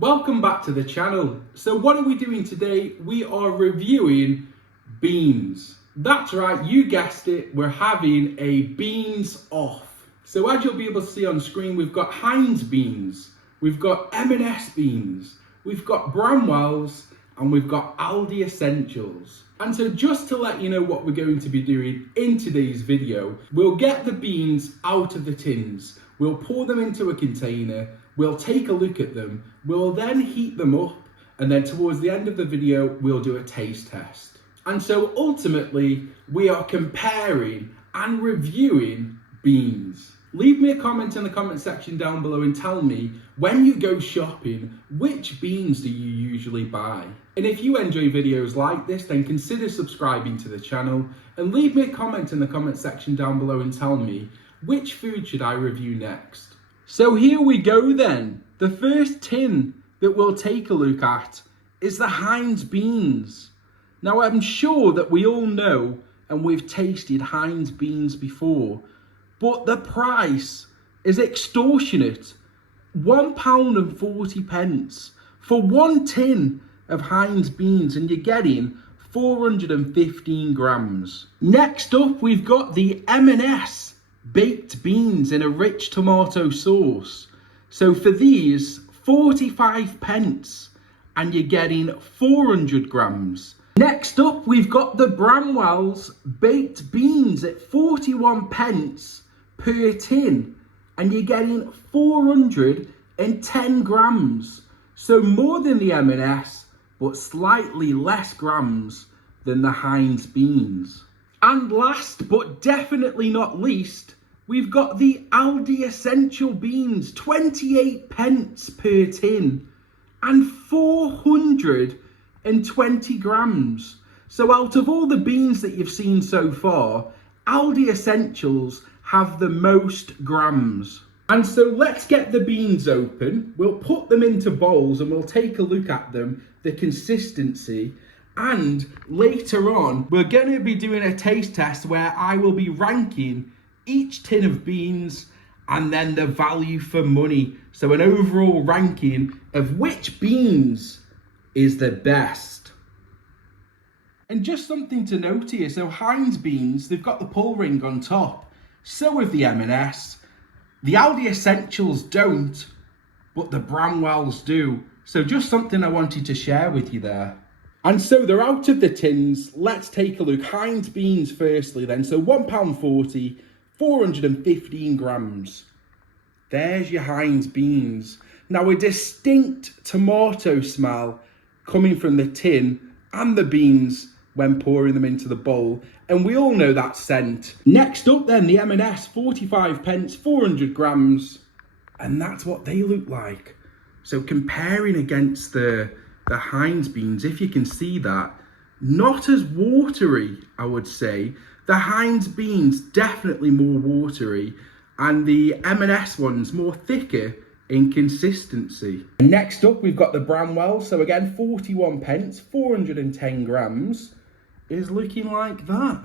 Welcome back to the channel. So what are we doing today? We are reviewing beans. That's right, you guessed it, we're having a beans off. So as you'll be able to see on screen, we've got Heinz Beans, we've got M&S Beans, we've got Bramwells, and we've got Aldi Essentials. And so just to let you know what we're going to be doing in today's video, we'll get the beans out of the tins, we'll pour them into a container, we'll take a look at them, we'll then heat them up, and then towards the end of the video, we'll do a taste test. And so ultimately, we are comparing and reviewing beans. Leave me a comment in the comment section down below and tell me, when you go shopping, which beans do you usually buy? And if you enjoy videos like this, then consider subscribing to the channel and leave me a comment in the comment section down below and tell me, which food should I review next? So here we go then. The first tin that we'll take a look at is the Heinz Beans. Now I'm sure that we all know and we've tasted Heinz Beans before, but the price is extortionate. £1.40 for one tin of Heinz Beans, and you're getting 415 grams. Next up, we've got the M&S Baked Beans in a rich tomato sauce. So for these, 45p, and you're getting 400 grams. Next up, we've got the Bramwells Baked Beans at 41p per tin, and you're getting 410 grams. So more than the M&S, but slightly less grams than the Heinz Beans. And last but definitely not least, we've got the Aldi Essential Beans, 28p per tin and 420 grams. So out of all the beans that you've seen so far, Aldi Essentials have the most grams. And so let's get the beans open. We'll put them into bowls and we'll take a look at them, the consistency. And later on, we're going to be doing a taste test where I will be ranking each tin of beans and then the value for money. So an overall ranking of which beans is the best. And just something to note here, so Heinz Beans, they've got the pull ring on top. So with the M&S, the Aldi Essentials don't, but the Bramwells do. So just something I wanted to share with you there. And so they're out of the tins. Let's take a look. Heinz Beans firstly then. So £1.40, 415 grams. There's your Heinz Beans. Now a distinct tomato smell coming from the tin and the beans when pouring them into the bowl. And we all know that scent. Next up then, the M&S, 45p, 400 grams. And that's what they look like. So comparing against the Heinz Beans, if you can see that, not as watery, I would say. The Heinz Beans definitely more watery, and the M&S ones more thicker in consistency. And next up, we've got the Bramwells. So again, 41p, 410 grams, is looking like that.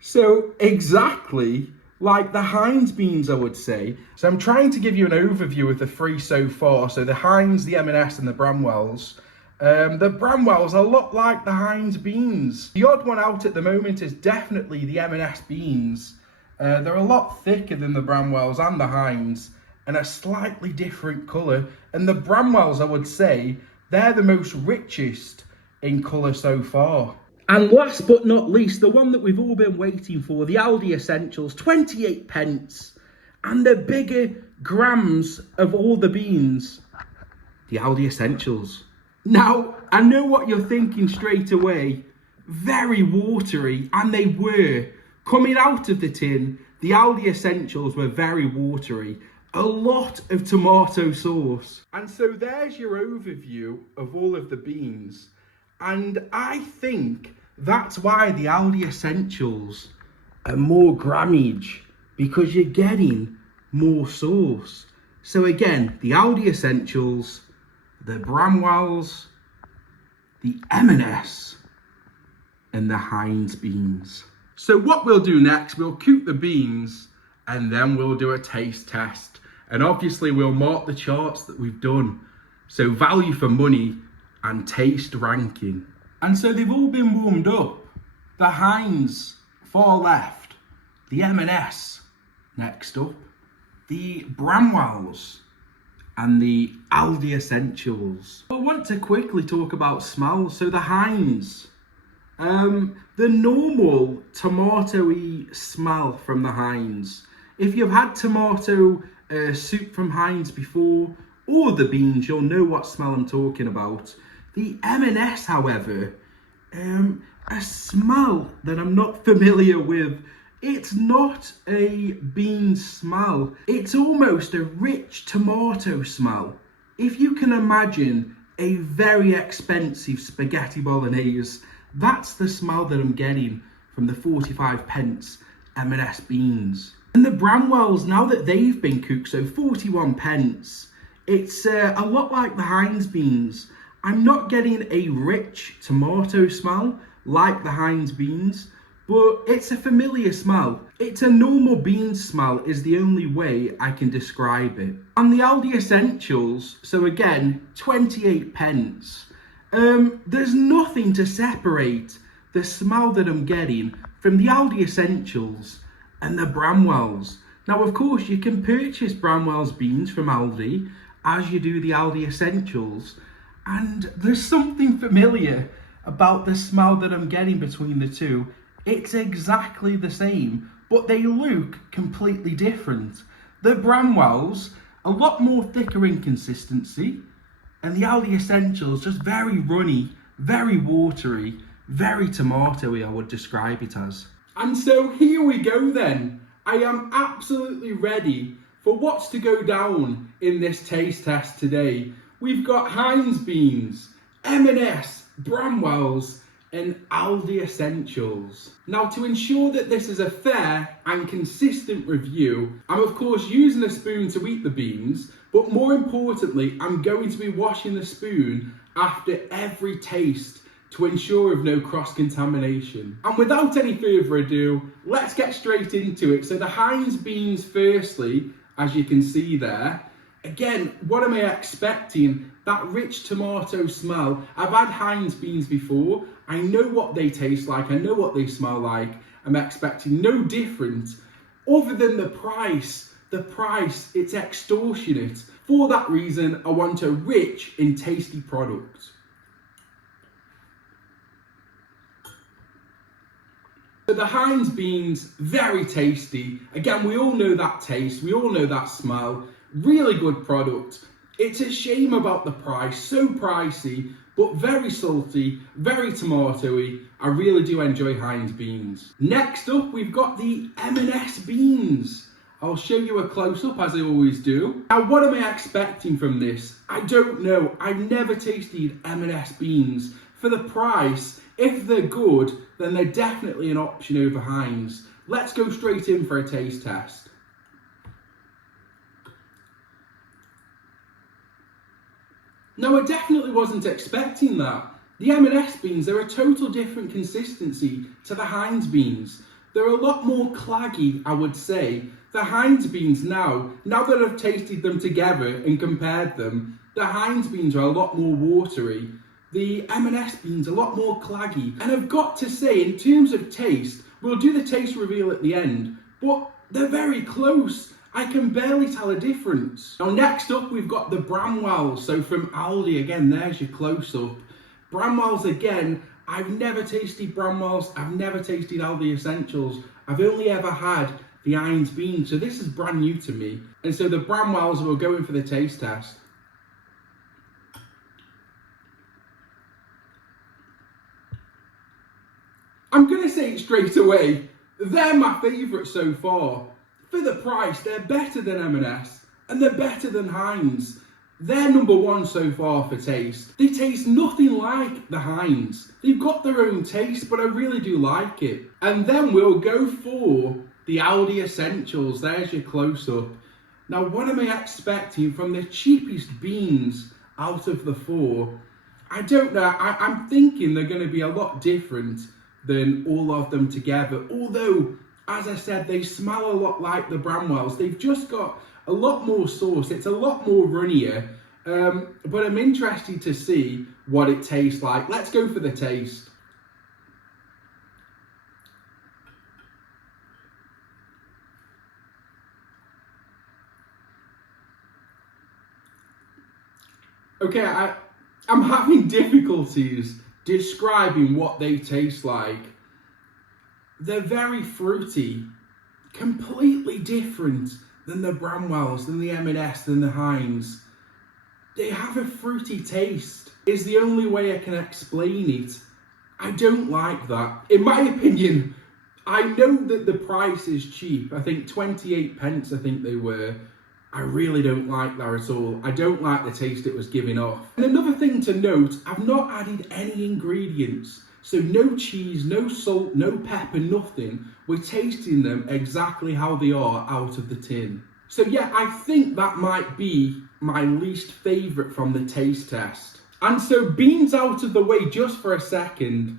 So exactly like the Heinz Beans, I would say. So I'm trying to give you an overview of the three so far. So the Heinz, the M&S, and the Bramwells. The Bramwells are a lot like the Heinz Beans. The odd one out at the moment is definitely the M&S Beans. They're a lot thicker than the Bramwells and the Heinz, and a slightly different colour. And the Bramwells, I would say, they're the most richest in colour so far. And last but not least, the one that we've all been waiting for, the Aldi Essentials, 28p, and the bigger grams of all the beans, the Aldi Essentials. Now, I know what you're thinking straight away, very watery, and they were. Coming out of the tin, the Aldi Essentials were very watery, a lot of tomato sauce. And so there's your overview of all of the beans. And I think that's why the Aldi Essentials are more grammage, because you're getting more sauce. So again, the Aldi Essentials, the Bramwells, the M&S, and the Heinz Beans. So what we'll do next, we'll cook the beans and then we'll do a taste test. And obviously we'll mark the charts that we've done. So value for money and taste ranking. And so they've all been warmed up. The Heinz, far left. The M&S, next up. The Bramwells and the Aldi Essentials. I want to quickly talk about smell. So the Heinz. The normal tomatoey smell from the Heinz. If you've had tomato soup from Heinz before, or the beans, you'll know what smell I'm talking about. The M&S, however, a smell that I'm not familiar with. It's not a bean smell. It's almost a rich tomato smell. If you can imagine a very expensive spaghetti bolognese, that's the smell that I'm getting from the 45 pence M&S beans. And the Bramwells, now that they've been cooked, so 41 pence, it's a lot like the Heinz beans. I'm not getting a rich tomato smell like the Heinz beans, but it's a familiar smell. It's a normal bean smell is the only way I can describe it. And the Aldi Essentials, so again, 28 pence. There's nothing to separate the smell that I'm getting from the Aldi Essentials and the Bramwells. Now, of course, you can purchase Bramwells beans from Aldi as you do the Aldi Essentials. And there's something familiar about the smell that I'm getting between the two. It's exactly the same, but they look completely different. The Bramwells, a lot more thicker in consistency, and the Aldi Essentials just very runny, very watery, very tomatoey, I would describe it as. And so here we go then. I am absolutely ready for what's to go down in this taste test today. We've got Heinz Beans, M&S, Bramwells, and Aldi Essentials. Now, to ensure that this is a fair and consistent review, I'm of course using a spoon to eat the beans, but more importantly, I'm going to be washing the spoon after every taste to ensure of no cross-contamination. And without any further ado, let's get straight into it. So the Heinz Beans firstly, as you can see there. Again, what am I expecting? That rich tomato smell. I've had Heinz Beans before. I know what they taste like. I know what they smell like. I'm expecting no different other than the price. The price, it's extortionate. For that reason, I want a rich and tasty product. So the Heinz Beans, very tasty. Again, we all know that taste. We all know that smell. Really good product. It's a shame about the price, so pricey, but very salty, very tomatoey. I really do enjoy Heinz Beans. Next up, we've got the M&S Beans. I'll show you a close-up as I always do. Now, what am I expecting from this? I don't know. I've never tasted M&S Beans. For the price, if they're good, then they're definitely an option over Heinz. Let's go straight in for a taste test. No, I definitely wasn't expecting that. The M&S beans, they're a total different consistency to the Heinz beans. They're a lot more claggy, I would say. The Heinz beans now that I've tasted them together and compared them, the Heinz beans are a lot more watery. The M&S beans a lot more claggy. And I've got to say, in terms of taste, we'll do the taste reveal at the end, but they're very close. I can barely tell a difference. Now, next up, we've got the Bramwells. So from Aldi, again, there's your close-up. Bramwells, again, I've never tasted Bramwells. I've never tasted Aldi Essentials. I've only ever had the Heinz Beans. So this is brand new to me. And so the Bramwells, we'll go in for the taste test. I'm going to say it straight away. They're my favourite so far. For the price, they're better than M&S and they're better than Heinz. They're number one so far for taste. They taste nothing like the Heinz. They've got their own taste, but I really do like it. And then we'll go for the Aldi Essentials. There's your close-up. Now, what am I expecting from the cheapest beans out of the four? I don't know. I'm thinking they're going to be a lot different than all of them together. Although, as I said, they smell a lot like the Bramwells. They've just got a lot more sauce. It's a lot more runnier. But I'm interested to see what it tastes like. Let's go for the taste. Okay, I'm having difficulties describing what they taste like. They're very fruity, completely different than the Bramwells, than the M&S, than the Heinz. They have a fruity taste, is the only way I can explain it. I don't like that. In my opinion, I know that the price is cheap. I think 28 pence, I think they were. I really don't like that at all. I don't like the taste it was giving off. And another thing to note, I've not added any ingredients. So no cheese, no salt, no pepper, nothing. We're tasting them exactly how they are out of the tin. So yeah, I think that might be my least favourite from the taste test. And so beans out of the way just for a second.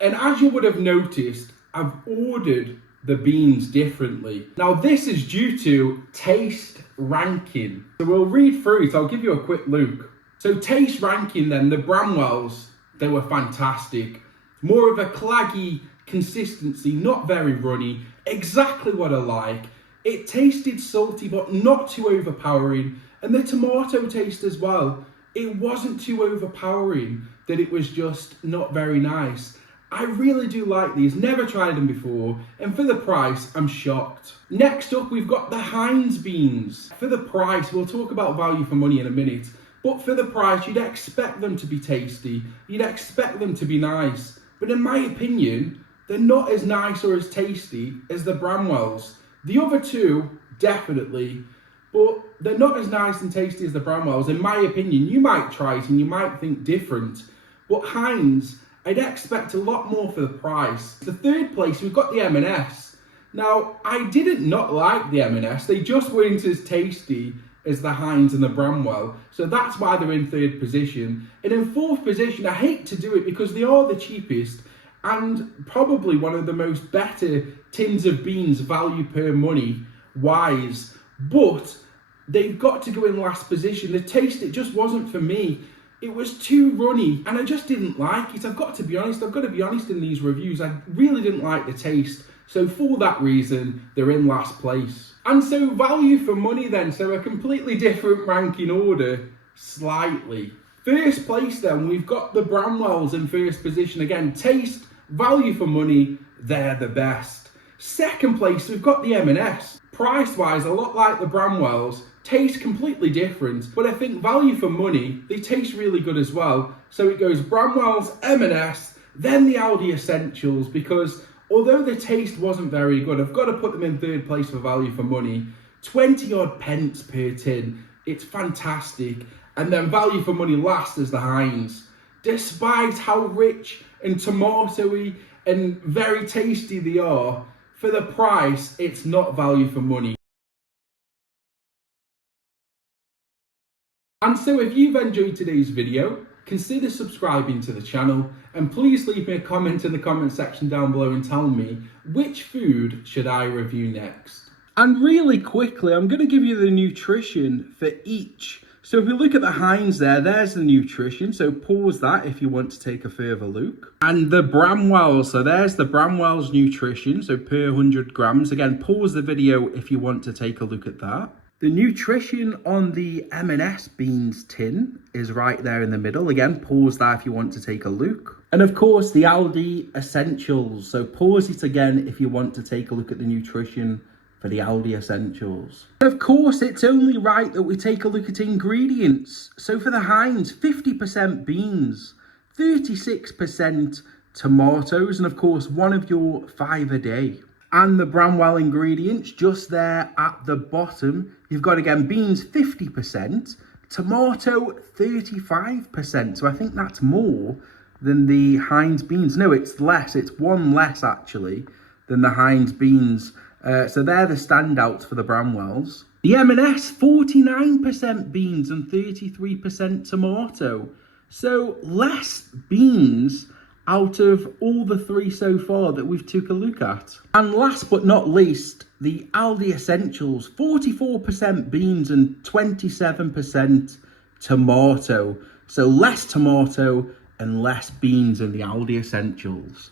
And as you would have noticed, I've ordered the beans differently. Now this is due to taste ranking. So we'll read through it, I'll give you a quick look. So taste ranking then, the Bramwells, they were fantastic. More of a claggy consistency, not very runny, exactly what I like. It tasted salty but not too overpowering. And the tomato taste as well, it wasn't too overpowering that it was just not very nice. I really do like these, never tried them before, and for the price, I'm shocked. Next up, we've got the Heinz Beans. For the price, we'll talk about value for money in a minute, but for the price, you'd expect them to be tasty, you'd expect them to be nice, but in my opinion, they're not as nice or as tasty as the Bramwells. The other two, definitely, but they're not as nice and tasty as the Bramwells. In my opinion, you might try it and you might think different, but Heinz, I'd expect a lot more for the price. The third place, we've got the M&S. Now, I didn't not like the M&S. They just weren't as tasty as the Heinz and the Bramwell. So that's why they're in third position. And in fourth position, I hate to do it because they are the cheapest and probably one of the most better tins of beans value per money wise. But they've got to go in last position. The taste, it just wasn't for me. It was too runny and I just didn't like it. I've got to be honest in these reviews. I really didn't like the taste. So for that reason, they're in last place. And so value for money then. So a completely different ranking order, slightly. First place then, we've got the Bramwells in first position. Again, taste, value for money, they're the best. Second place, we've got the M&S. Price-wise, a lot like the Bramwells, taste completely different, but I think value for money, they taste really good as well. So it goes Bramwells, M&S, then the Aldi Essentials, because although the taste wasn't very good, I've got to put them in third place for value for money. 20 odd pence per tin, it's fantastic. And then value for money last is the Heinz. Despite how rich and tomatoey and very tasty they are, for the price, it's not value for money. And so if you've enjoyed today's video, consider subscribing to the channel and please leave me a comment in the comment section down below and tell me which food should I review next. And really quickly, I'm going to give you the nutrition for each. So if we look at the Heinz there's the nutrition. So pause that if you want to take a further look. And the Bramwells, so there's the Bramwells nutrition. So per 100 grams. Again, pause the video if you want to take a look at that. The nutrition on the M&S Beans tin is right there in the middle. Again, pause that if you want to take a look. And of course, the Aldi Essentials. So pause it again if you want to take a look at the nutrition for the Aldi Essentials. Of course, it's only right that we take a look at ingredients. So for the Heinz, 50% beans, 36% tomatoes, and of course, one of your 5 a day. And the Bramwell ingredients just there at the bottom. You've got, again, beans 50%, tomato 35%. So I think that's more than the Heinz Beans. No, it's less. It's one less, actually, than the Heinz Beans. So they're the standouts for the Bramwells. The M&S, 49% beans and 33% tomato. So less beans out of all the three so far that we've took a look at. And last but not least, the Aldi Essentials, 44% beans and 27% tomato. So less tomato and less beans in the Aldi Essentials.